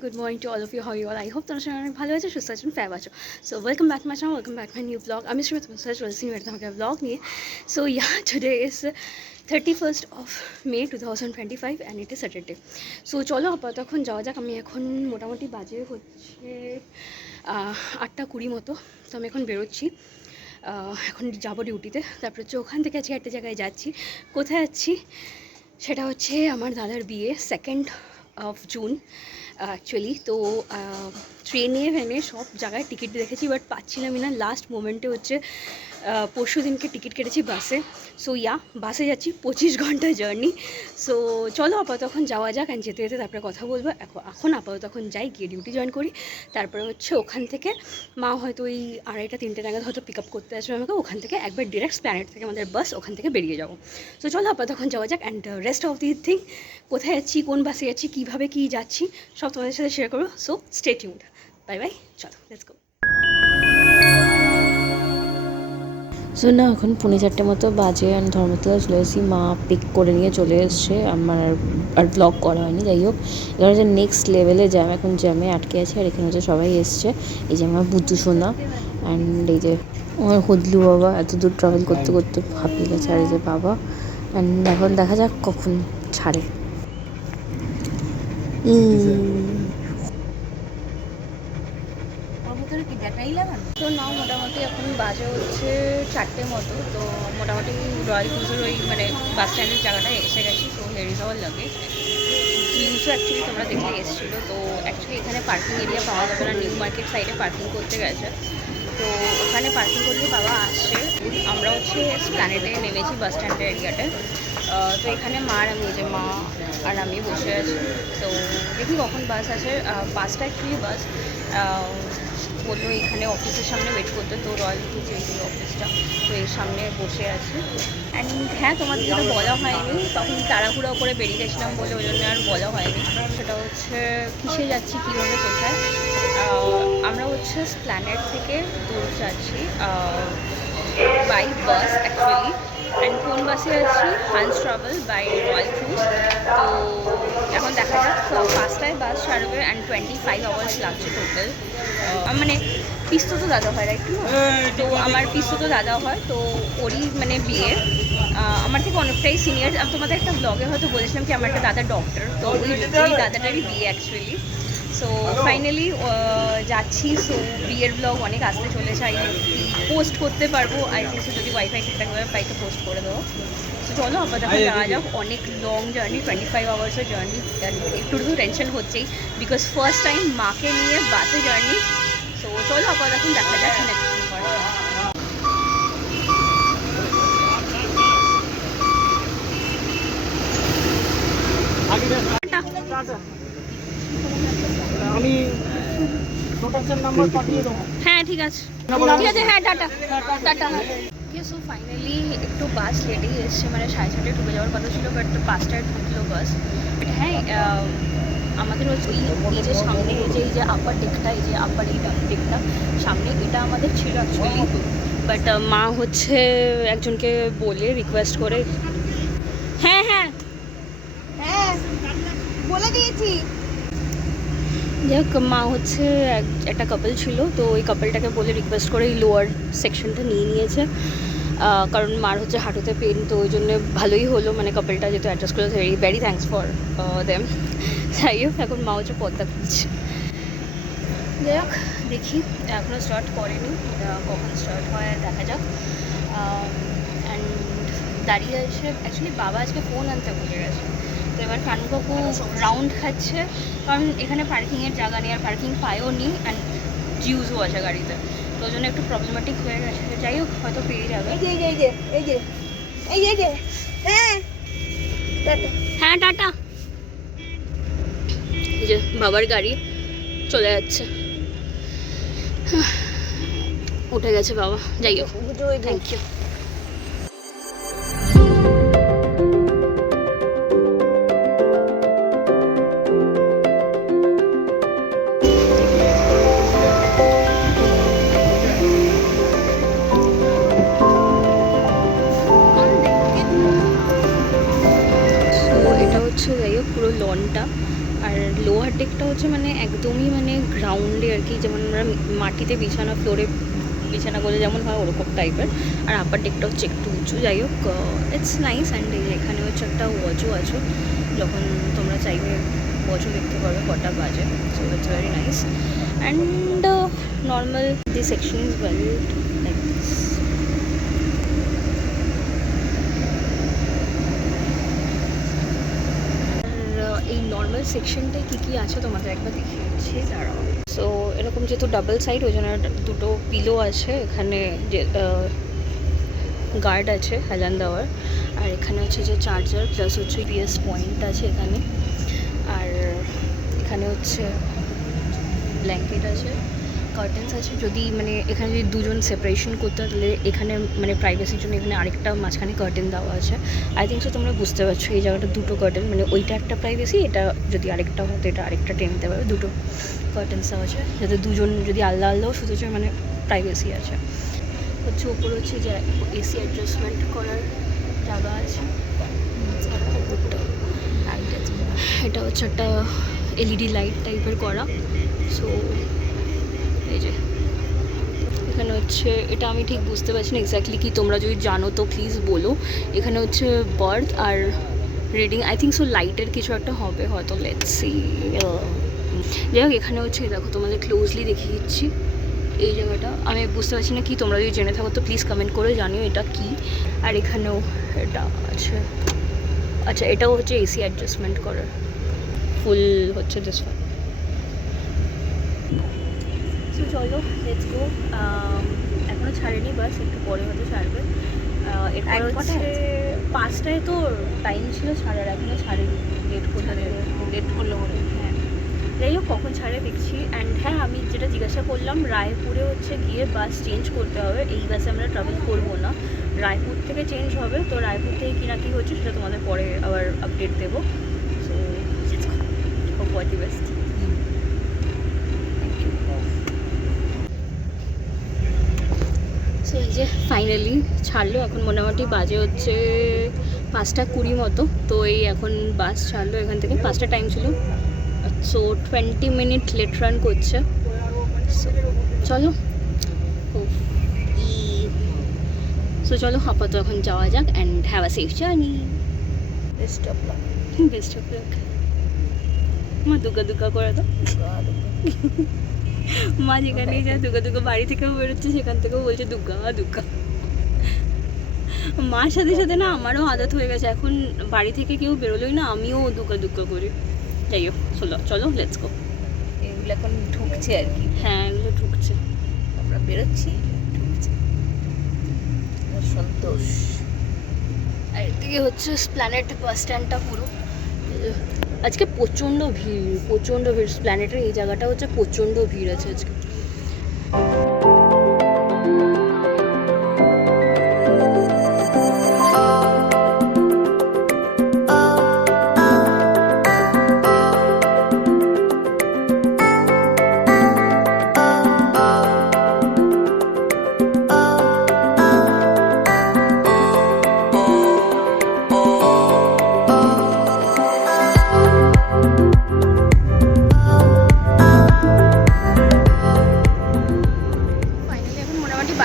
good morning to all of you. How are you all? I hope তোমরা সবাই অনেক ভালো আছো, সুস্থ আছেন, ফ্যাব আছো। So welcome back to my channel, welcome back to my new vlog. আমি শ্রীমত মুসাজ ওয়েলসিং এর তোমাকে vlog নিয়ে। So yeah, today is 31st of May 2025 and it is Saturday. So চলো আপাতত এখন যাওয়া যাক। আমি এখন মোটামুটি বাজে হচ্ছে 8:20 মতো। তো আমি এখন বেরোচ্ছি, এখন যাবো ডিউটিতে। তারপর হচ্ছে ওখান থেকে আজকে একটা জায়গায় যাচ্ছি। কোথায় যাচ্ছি সেটা হচ্ছে আমার দাদার বিয়ে 2nd of June অ্যাকচুয়ালি। তো ট্রেনে ভ্যানে সব জায়গায় টিকিট দেখেছি, বাট পাচ্ছিলামই না। লাস্ট মোমেন্টে হচ্ছে পরশু দিনকে টিকিট কেটেছি বাসে। সো বাসে যাচ্ছি, 25 ঘন্টা জার্নি। সো চলো আপাতত এখন যাওয়া যাক, অ্যান্ড যেতে যেতে তারপরে কথা বলবো। এখন আপাতত এখন যাই, গিয়ে ডিউটি জয়েন করি। তারপরে হচ্ছে ওখান থেকে মা হয়তো ওই 2:30-3টে নাগাদ হয়তো পিক আপ করতে আসবে আমাকে। ওখান থেকে একবার ডিরেক্ট প্ল্যানেট থেকে আমাদের বাস, ওখান থেকে বেরিয়ে যাবো। সো চলো আপাতত এখন যাওয়া যাক, and rest of the thing, কোথায় যাচ্ছি, কোন বাসে যাচ্ছি, কীভাবে কী যাচ্ছি, সব তোমাদের সাথে শেয়ার করবো। So stay tuned, bye bye, চলো লেটস গো। সো না, এখন 4:30 মতো বাজে, অ্যান্ড ধর্মতলা চলে এসেছি। মা পিক করে নিয়ে চলে এসছে, আমার আর ব্লগ করা হয়নি। যাই হোক, এবার হচ্ছে নেক্সট লেভেলে জ্যাম, এখন জ্যামে আটকে আছে। আর এখানে হচ্ছে সবাই এসছে, এই যে আমার বুদ্ধু সোনা, অ্যান্ড এই যে আমার হদলু বাবা, এত দূর ট্রাভেল করতে করতে হাঁপিয়ে গেছে। আর এই যে বাবা, অ্যান্ড এখন দেখা যাক কখন ছাড়ে। তো নাও মোটামুটি এখন বাজে হচ্ছে 4টে মতো। তো মোটামুটি রয়্যাল ক্রুজের ওই মানে বাস স্ট্যান্ডের জায়গাটায় এসে গেছি। তো হেয়ার ইজ আওয়ার লাগেজ। জিউসও অ্যাকচুয়ালি তোমরা দেখলে এসেছিলো। তো অ্যাকচুয়ালি এখানে পার্কিং এরিয়া পাওয়া যাবে না, নিউ মার্কেট সাইডে পার্কিং করতে গেছে। তো ওখানে পার্কিং করলে বাবা আসছে। আমরা হচ্ছে প্ল্যানেটে নেমেছি বাস স্ট্যান্ডের এরিয়াতে। তো এখানে মা আর আমি বসে আছি। তো দেখি কখন বাস আসে। বাসটা অ্যাকচুয়ালি বাস বললো এখানে অফিসের সামনে ওয়েট করতে। তো রয়্যাল ক্রুজ এই অফিসটা, তো এর সামনে বসে আছি। অ্যান্ড হ্যাঁ, তোমাদের যেটা বলা হয়নি, তখন তাড়াহুড়ো করে বেরিয়ে গেছিলাম বলে ওই জন্য আর বলা হয়নি। সেটা হচ্ছে কিসে যাচ্ছি, কীভাবে, কোথায়। আমরা হচ্ছে প্ল্যানেট থেকে দূর যাচ্ছি বাই বাস অ্যাকচুয়ালি। অ্যান্ড কোন বাসে আছি, Hans travel by Royal Cruise. তো এখন দেখা যাক, 5টায় বাস ছাড়বে, অ্যান্ড 25 আওয়ার্স লাগছে টোটাল। মানে পিস্তত দাদা হয়, রাইট? তো আমার পিস্তত দাদা হয়, তো ওরই মানে বিয়ে। আমার থেকে অনেকটাই সিনিয়র। আমি তোমাদের একটা ব্লগে হয়তো বলেছিলাম কি আমার একটা দাদা ডক্টর, তো ওই দাদাটারই বিয়ে অ্যাকচুয়ালি। সো ফাইনালি যাচ্ছি। সো বিয়ের ব্লগ অনেক আসতে চলেছে, পোস্ট করতে পারবো আই থিঙ্ক। যদি ওয়াইফাই ঠিকঠাকভাবে পাই তো পোস্ট করে দেবো। সো চলো আপাতত যাওয়া যাক। অনেক লং জার্নি, 25 আওয়ার্সের জার্নি। একটু টেনশন হচ্ছেই, বিকজ ফার্স্ট টাইম মাকে নিয়ে বাসে জার্নি। সো চলো আপাতত এখন দেখা যাক এখানে কী হয়। আমি লোকেশন নাম্বার পাঠিয়ে দেবো। হ্যাঁ ঠিক আছে, হ্যাঁ টাটা। সো ফাইনালি একটু বাস লেটেই এসছে, মানে 6:30 ঢুকে যাওয়ার কথা ছিল, বাট 5টায় ঢুকলো বাস। বাট হ্যাঁ, আমাদের হচ্ছে এই যে সামনে এই যে আপার ডেকটা, এই যে আপার এই ডেকটা সামনে, এটা আমাদের ছিল অ্যাকচুয়ালি। বাট মা হচ্ছে একজনকে বলে রিকোয়েস্ট করে, হ্যাঁ হ্যাঁ হ্যাঁ বলে দিয়েছি। যাই হোক, মা হচ্ছে একটা কাপল ছিল, তো ওই কাপলটাকে বলে রিকোয়েস্ট করে এই লোয়ার সেকশনটা নিয়ে নিয়েছে। কারণ মার হচ্ছে হাঁটুতে পেন, তো ওই জন্য ভালোই হলো, মানে কাপলটা যেহেতু অ্যাডজাস্ট করলো। Very thanks for them. যাই হোক, এখন মা হচ্ছে পদ্মা খুঁজছে। যাই হোক, দেখি, এখনও স্টার্ট করেনি, কখন স্টার্ট হয় দেখা যাক। অ্যান্ড দাঁড়িয়ে আছে অ্যাকচুয়ালি, বাবা আজকে ফোন আনতে ভুলে গেছে। তো এবার কানুকাকু রাউন্ড খাচ্ছে, কারণ এখানে পার্কিংয়ের জায়গা নেই, আর পার্কিং পায়ও নি, অ্যান্ড জিউসও আছে গাড়িতে, তো ওই জন্য একটু প্রবলেমেটিক হয়ে গেছে। যাই হোক, হয়তো পেয়ে যাবে। হ্যাঁ টাটা। এই যে বাবার গাড়ি চলে যাচ্ছে, উঠে গেছে বাবা। যাই হোক, থ্যাংক ইউ। যাই হোক, পুরো লনটা আর লোয়ার ডেকটা হচ্ছে মানে একদমই মানে গ্রাউন্ডে আর কি, যেমন আমরা মাটিতে বিছানা ফ্লোরে বিছানা করে যেমন হয় ওরকম টাইপের। আর আপার ডেকটা হচ্ছে একটু উঁচু। যাই হোক, ইটস নাইস। অ্যান্ড এখানে হচ্ছে একটা ওয়াচও আছে, যখন তোমরা চাইবে ওয়াচও দেখতে পারবে কটা বাজে। So it's very nice. And normal the section is well like this. এই নর্মাল সেকশনটায় কী কী আছে তোমাদের একবার দেখিয়ে দিচ্ছি, দাঁড়াও। সো এরকম যেহেতু ডাবল সাইড, ওই জন্য দুটো পিলো আছে এখানে, যে গার্ড আছে হেলান দেওয়ার। আর এখানে হচ্ছে যে চার্জার প্লাস হচ্ছে পিএস পয়েন্ট আছে এখানে। আর এখানে হচ্ছে ব্ল্যাঙ্কেট আছে, কার্টেন্স আছে। যদি মানে এখানে যদি দুজন সেপারেশন করতে হয় তাহলে এখানে মানে প্রাইভেসির জন্য এখানে আরেকটা মাঝখানে কার্টেন দেওয়া আছে। আই থিঙ্ক সো তোমরা বুঝতে পারছো, এই জায়গাটা দুটো কার্টেন, মানে ওইটা একটা প্রাইভেসি, এটা যদি আরেকটা হতো এটা আরেকটা টেনে নিতে পারবে। দুটো কার্টেন্স দেওয়া আছে যাতে দুজন যদি আলাদা আলাদাও শুধু মানে প্রাইভেসি আছে। হচ্ছে উপরে হচ্ছে যে এসি অ্যাডজাস্টমেন্ট করার জায়গা আছে। এটা হচ্ছে একটা এলইডি লাইট টাইপের করা। সো এই যে এখানে হচ্ছে, এটা আমি ঠিক বুঝতে পারছি না এক্স্যাক্টলি কি, তোমরা যদি জানো তো প্লিজ বলো। এখানে হচ্ছে বার্থ আর রিডিং, আই থিঙ্ক সো লাইটের কিছু একটা হবে হয়তো, লেটস সি। যাই হোক, এখানে হচ্ছে দেখো তোমাদের ক্লোজলি দেখিয়ে দিচ্ছি এই জায়গাটা। আমি বুঝতে পারছি না কি, তোমরা যদি জেনে থাকো তো প্লিজ কমেন্ট করে জানিও এটা কি। আর এখানেও এটা আছে। আচ্ছা, এটাও হচ্ছে এসি অ্যাডজাস্টমেন্ট করার, ফুল হচ্ছে দিস ওয়ান। সো চলো লেটস গো। এখনও ছাড়েনি, বাস একটু পরে হয়তো ছাড়বে। এরপর হচ্ছে 5টায় তো টাইম ছিল ছাড়ার, এখনও ছাড়েনি, লেট করলো বলে। হ্যাঁ, যাই হোক কখন ছাড়ে দেখছি। অ্যান্ড হ্যাঁ, আমি যেটা জিজ্ঞাসা করলাম, রায়পুরে হচ্ছে গিয়ে বাস চেঞ্জ করতে হবে, এই বাসে আমরা ট্রাভেল করবো না, রায়পুর থেকে চেঞ্জ হবে। তো রায়পুর থেকে কী না কী হচ্ছে সেটা তোমাদের পরে আবার আপডেট দেবো। So hope all the best. So এই যে ফাইনালি ছাড়লো, এখন মোটামুটি বাজে হচ্ছে 5:20 মতো। তো এই এখন বাস ছাড়লো এখান থেকে, 5টা টাইম ছিল। সো 20 মিনিট লেট রান করছে। সো চলো, সো চলো আপাতত এখন যাওয়া যাক। And have a safe journey. Best of luck. Best of luck. মা দুগা দুগা করে দাও। মা যেখানেই যায় দুগা দুগা, বাড়ি থেকেও বেরোচ্ছে সেখান থেকেও বলছে দুগা দুগা। মার সাথে সাথে না আমারও আদত হয়ে গেছে, এখন বাড়ি থেকে কেউ বেরোলোই না আমিও দুগা দুগা করি। যাই হোক, চলো লেটস গো। এগুলো এখন ঢুকছে আর কি। হ্যাঁ, এগুলো ঢুকছে, আমরা বেরোচ্ছি, ঢুকছে। সন্তোষ। আর এদিকে হচ্ছে স্প্ল্যানেড বাস স্ট্যান্ডটা পুরো। আজকে প্রচণ্ড ভিড় স্প্ল্যানেডের এই জায়গাটা হচ্ছে প্রচণ্ড ভিড় আছে আজকে।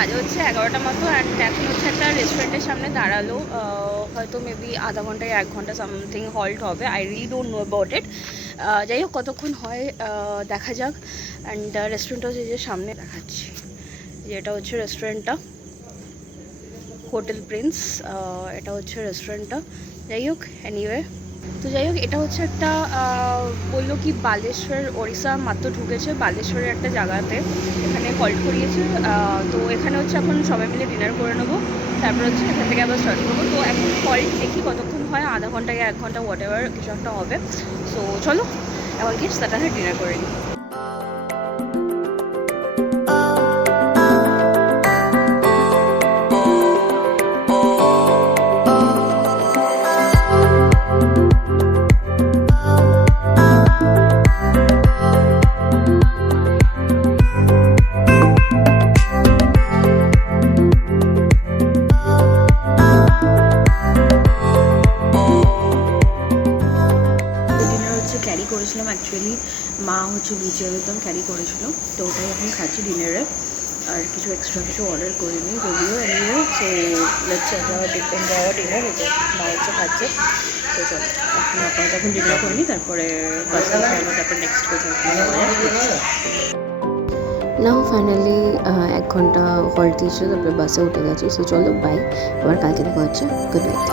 বাজে হচ্ছে 11টা মতো। অ্যান্ড এখন হচ্ছে একটা রেস্টুরেন্টের সামনে দাঁড়ালো, হয়তো মেবি আধা ঘন্টায় 1 ঘন্টা সামথিং হল্ট হবে, I really don't know about it. যাই হোক কতক্ষণ হয় দেখা যাক। অ্যান্ড রেস্টুরেন্টটা হচ্ছে যে সামনে দেখাচ্ছি, যেটা হচ্ছে রেস্টুরেন্টটা হোটেল প্রিন্স, এটা হচ্ছে রেস্টুরেন্টটা। যাই হোক এনিওয়ে, তো যাই হোক এটা হচ্ছে একটা বললো কি বালেশ্বর ওড়িশা মাত্র ঢুকেছে, বালেশ্বরের একটা জায়গাতে এখানে কল করিয়েছে। তো এখানে হচ্ছে এখন সবাই মিলে ডিনার করে নেবো, তারপর হচ্ছে এখান থেকে আবার স্টার্ট করবো। তো এখন কল দেখি কতক্ষণ হয়, আধা ঘন্টা 1 ঘন্টা হোয়াট এভার কিছু একটা হবে। সো চলো এখন কি তার ডিনার করে নিই। মা হচ্ছে লুচি একদম ক্যারি করেছিল, তো ওটাই এখন খাচ্ছি ডিনারে। আর কিছু এক্সট্রা কিছু অর্ডার করিনি যদিও, anyway so let's enjoy our dinner. এটা মা হচ্ছে খাচ্ছে, তো চলো এখন আপনারা তখন ডিনার করিনি, তারপরে বাসে খাইনি, তারপর নেক্সট কোথাও নাও ফাইনালি 1 ঘন্টা হল্ট দিয়েছিল, তারপরে বাসে উঠে গেছি। সো চলো বাই, আবার কালকে দেখা হচ্ছে। Good night.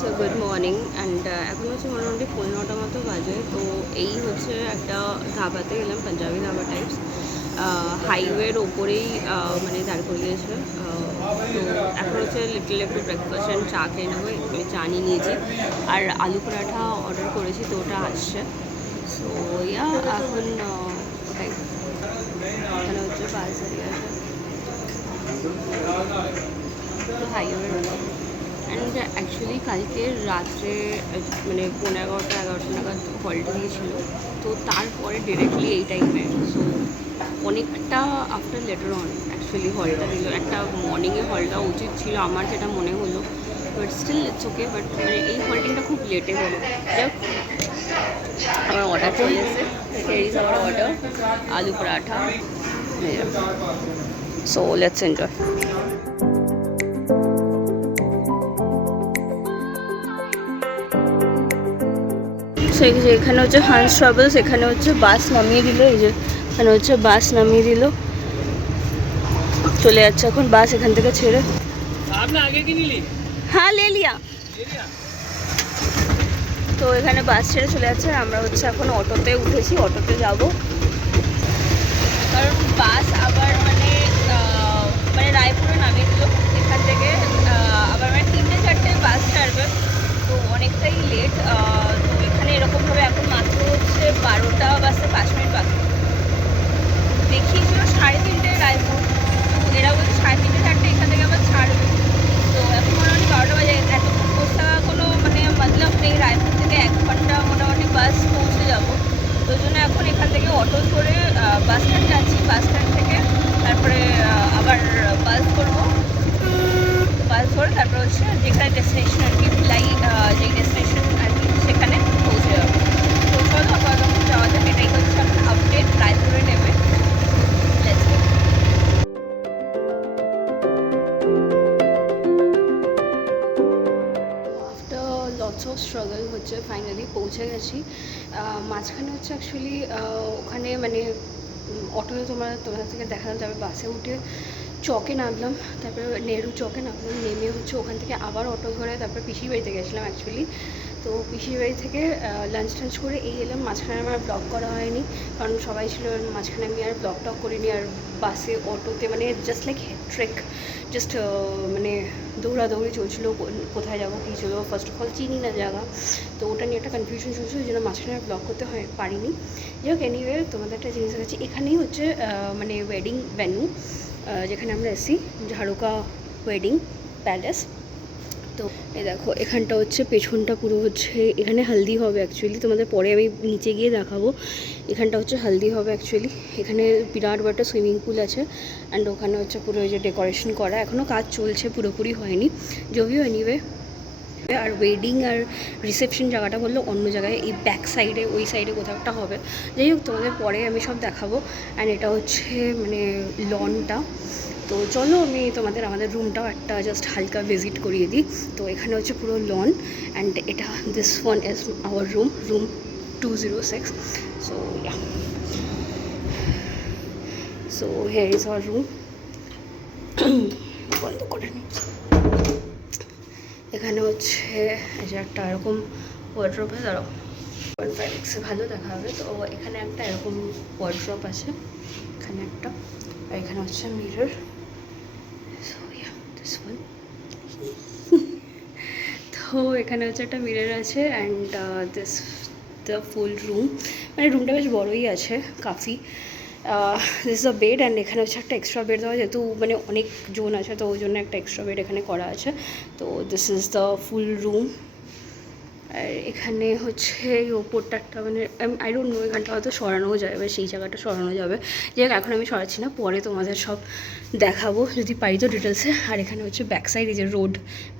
So good morning and এখন হচ্ছে মোটামুটি 9:30 মতো বাজে। তো এই হচ্ছে একটা ধাবাতে এলাম, পাঞ্জাবি ধাবা টাইপস, হাইওয়ের ওপরেই মানে দাঁড় করিয়েছে। তো এখন হচ্ছে লিটল একটু ব্রেকফাস্ট অ্যান্ড চা খেয়ে নেবো। আমি চা নিয়ে নিয়েছি আর আলু পরাঠা অর্ডার করেছি, তো ওটা আসছে। সো ইয়া এখন ওটাই, এখানে হচ্ছে বাস দাঁড়িয়ে আছে, তো হাইওয়ের ওপর। অ্যান্ড অ্যাকচুয়ালি কালকে রাত্রে মানে 11:30 নাগাদ হলটা দিয়েছিল, তো তারপরে ডিরেক্টলি এই টাইমে, সো অনেকটা আফটার লেটার অন অ্যাকচুয়ালি হলটা দিল। একটা মর্নিংয়ে হল দেওয়া উচিত ছিল আমার যেটা মনে হলো, but still it's okay. But মানে এই হলটিংটা খুব লেটে হলো। যাক, আমার অর্ডার চলে এসেছে, হিয়ার ইজ আওয়ার অর্ডার, আলু পরাঠা। So let's enjoy. সেই যে এখানে হচ্ছে হান্স ট্রাভেলস, এখানে হচ্ছে বাস নামিয়ে দিল, এই যে এখানে হচ্ছে বাস নামিয়ে দিল, চলে যাচ্ছে এখন বাস এখান থেকে ছেড়ে। হ্যাঁ লে লিয়া। তো এখানে বাস ছেড়ে চলে যাচ্ছে, আর আমরা হচ্ছে এখন অটোতে উঠেছি, অটোতে যাব, কারণ বাস আবার মানে রায়পুরে নামিয়ে দিল এখান থেকে, আবার মানে 3-4টে বাস ছাড়বে, তো অনেকটাই লেট। তো এখানে এরকমভাবে এখন মাত্র হচ্ছে 12টা বাজতে 5 মিনিট বাকি, দেখিয়েছিল 3:30 রায়পুর, তো এরা বলছে 3:30-4টে এখান থেকে আবার ছাড়বে। তো এখন মোটামুটি 12টা বাজে, এতক্ষণ বসে থাকা কোনো মানে মতলব নেই। রায়পুর থেকে 1 ঘন্টা মোটামুটি বাস পৌঁছে যাবো, তো জন্য এখন এখান থেকে অটো ধরে বাস স্ট্যান্ড যাচ্ছি, বাস স্ট্যান্ড থেকে তারপরে আবার বাস করবো, বাস ধরে তারপর হচ্ছে যেখানে ডেস্টিনেশন আর কি, যেই ডেস্টিনেশন আর কি সেখানে পৌঁছে যাবো। তো চলো আপাতত যাওয়া যাক, এটাই হচ্ছে এখন আপডেট রায়পুরে নেমে। Let's go. After lots of struggle হচ্ছে ফাইনালি পৌঁছে গেছি। মাঝখানে হচ্ছে অ্যাকচুয়ালি ওখানে মানে অটোতে তোমাদের থেকে দেখালাম, তারপরে বাসে উঠে চকে নামলাম, তারপরে নেহরু চকে নামলাম, নেমে হচ্ছে ওখান থেকে আবার অটো ধরে তারপরে পিসির বাড়িতে গেছিলাম অ্যাকচুয়ালি। তো পিসির বাড়ি থেকে লাঞ্চ টাঞ্চ করে এই এলাম। মাঝখানে আমার ব্লগ করা হয়নি, কারণ সবাই ছিল, মাঝখানে আমি আর ব্লগ টক করিনি। আর বাসে অটোতে মানে জাস্ট লাইক ট্রেক, জাস্ট মানে দৌড়াদৌড়ি চলছিলো, কোথায় যাবো কী ছিল, ফার্স্ট অফ অল চিনি না জায়গা, তো ওটা নিয়ে একটা কনফিউশন চলছিল, ওই জন্য মাঝখানে আর ব্লগ করতে পারিনি। যাই হোক, এনিওয়ে তোমাদের একটা জিনিস দেখাচ্ছি, এখানেই হচ্ছে মানে ওয়েডিং ভেন্যু, যেখানে আমরা এসেছি, ঝাড়ুকা ওয়েডিং প্যালেস। তো এই দেখো এখানটা হচ্ছে পেছনটা পুরো হচ্ছে, এখানে হালদি হবে অ্যাকচুয়ালি, তোমাদের পরে আমি নিচে গিয়ে দেখাবো। এখানটা হচ্ছে হালদি হবে অ্যাকচুয়ালি, এখানে বিরাট বড় একটা সুইমিং পুল আছে, অ্যান্ড ওখানে হচ্ছে পুরো ওই যে ডেকোরেশন করা, এখনও কাজ চলছে, পুরোপুরি হয়নি যদিও। এনিওয়ে, আর ওয়েডিং আর রিসেপশন জায়গাটা বললো অন্য জায়গায়, এই ব্যাক সাইডে ওই সাইডে কোথাও একটা হবে। যাই হোক, তোমাদের পরে আমি সব দেখাবো। অ্যান্ড এটা হচ্ছে মানে লনটা। তো চলো আমি তোমাদের আমাদের রুমটাও একটা জাস্ট হালকা ভিজিট করিয়ে দিই। তো এখানে হচ্ছে পুরো লন, অ্যান্ড এটা this one is our room 206। So yeah, so here is our room. বন্ধ করে নিই। এখানে হচ্ছে এই যে একটা এরকম ওয়ার্ড্রপ, দাঁড়াও 1.5x ভালো দেখা হবে। তো এখানে একটা এরকম ওয়ার্ড্রপ আছে, এখানে একটা, আর এখানে হচ্ছে mirror. So yeah, this one. তো এখানে হচ্ছে একটা মিরর আছে, and this the full room, মানে রুমটা বেশ বড়োই আছে কাফি। This is a bed, and এখানে হচ্ছে একটা এক্সট্রা বেড দেওয়া, যেহেতু মানে অনেক জন আছে, তো ওই জন্য একটা এক্সট্রা বেড এখানে করা আছে। তো this is the full room, আর এখানে হচ্ছে এই ওপরটা একটা মানে আই ডোন্ট নো এখানটা হয়তো সরানোও যাবে, এবার সেই জায়গাটা সরানো যাবে। যাই হোক এখন আমি সরাচ্ছি না, পরে তোমাদের সব দেখাবো যদি পারি তো ডিটেলসে। আর এখানে হচ্ছে ব্যাক সাইড, এই যে রোড,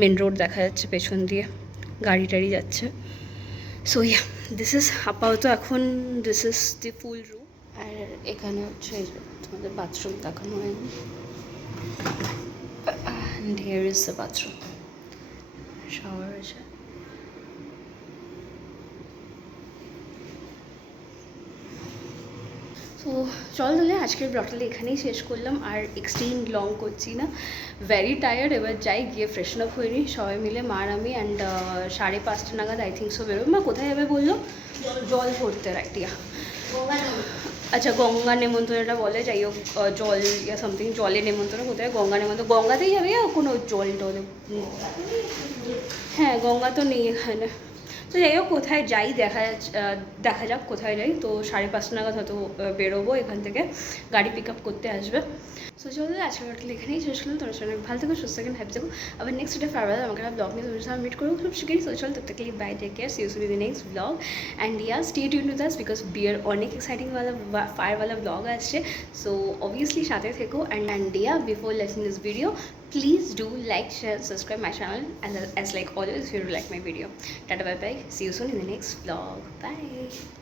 মেন রোড দেখা যাচ্ছে পেছন দিয়ে, গাড়ি টাড়ি যাচ্ছে। সো ইয়া, দিস ইজ আপাতত এখন this is the full room. আর এখানে হচ্ছে এই যে তোমাদের বাথরুম দেখানো হয়নি, and here is the bathroom, shower আছে। তো চল তাহলে আজকের ব্লগটা এখানেই শেষ করলাম, আর এক্সট্রিম লং করছি না, ভেরি টায়ার্ড। এবার যাই গিয়ে ফ্রেশন আপ হয়ে নিই সবাই মিলে, মার আমি, অ্যান্ড 5:30 নাগাদ আই থিঙ্ক সো বেরোবে। মা কোথায় যাবে বললো? জল ভরতে রাইটিয়া, আচ্ছা গঙ্গা নেমন্তন্নটা বলে, যাই হোক জল ইয়া সামথিং, জলে নেমন্তন্ন কোথায়, গঙ্গা নেমন্তন্ন, গঙ্গাতেই যাবে কোনো জল টলে? হ্যাঁ গঙ্গা তো নেই এখানে। তো যাই হোক কোথায় যাই দেখা যাক কোথায় যাই। তো 5:30 নাগাদ হয়তো বেরোবো এখান থেকে, গাড়ি পিক আপ করতে আসবে। সো চলো আজকের হোটেল এখানেই শেষ করলাম। তোমার সঙ্গে ভালো থেকো, সুস্থ থাকেন, হ্যাপি থেকো। আবার নেক্সট ডে ফারওয়াল আমাকে একটা ব্লগ নিয়ে তোমার সাথে মিট করবো খুব শিগগিরই। সো চল তব তক के लिए bye, take care, see you soon in the next blog and yeah stay tuned to this because बियर অনেক এক্সাইটিং ফায়ার वाला ব্লগ আসছে। সো অবভিয়াসলি সাথে থেকো। And yeah before listening this video please do like, share, subscribe my channel, and as like always if you like my video. Tata bye bye, see you soon in the next vlog, bye.